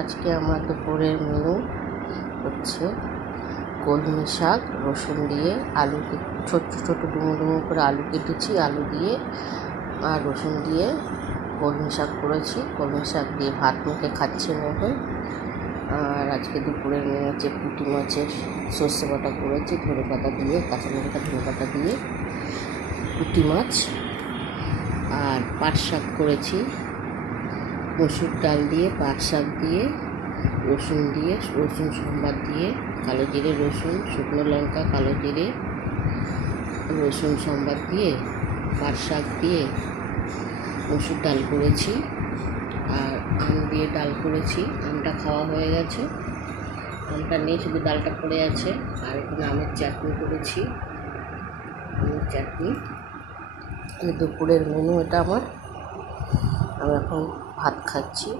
আজকে আমার দুপুরের মেনু হচ্ছে কলমি শাক রসুন দিয়ে আলু, ছোট্ট ছোট ডুমো ডুমো করে আলু কেটেছি, আলু দিয়ে আর রসুন দিয়ে কলমি শাক করেছি। কলমি শাক দিয়ে ভাত মেখে খাচ্ছি এখন। আর আজকে দুপুরের মেনু হচ্ছে পুঁটি মাছের সর্ষে বাটা করেছি, ধনে পাতা দিয়ে, কাঁচা লঙ্কা ধনে পাতা দিয়ে পুঁটি মাছ। আর পাট শাক করেছি, মসুর ডাল দিয়ে, পাট শাক দিয়ে, রসুন দিয়ে, রসুন সম্বার দিয়ে, কালো জিরে রসুন শুকনো লঙ্কা কালো জিরে রসুন সম্বার দিয়ে, পাট শাক দিয়ে মসুর ডাল করেছি। আর আম দিয়ে ডাল করেছি। আমটা খাওয়া হয়ে গেছে, আমটা নেই, শুধু ডালটা পড়ে আছে। আর এখানে আমের চাটনি করেছি, আমের চাটনি। দুপুরের মেনু এটা আমার। আমি এখন ভাত খাচ্ছি।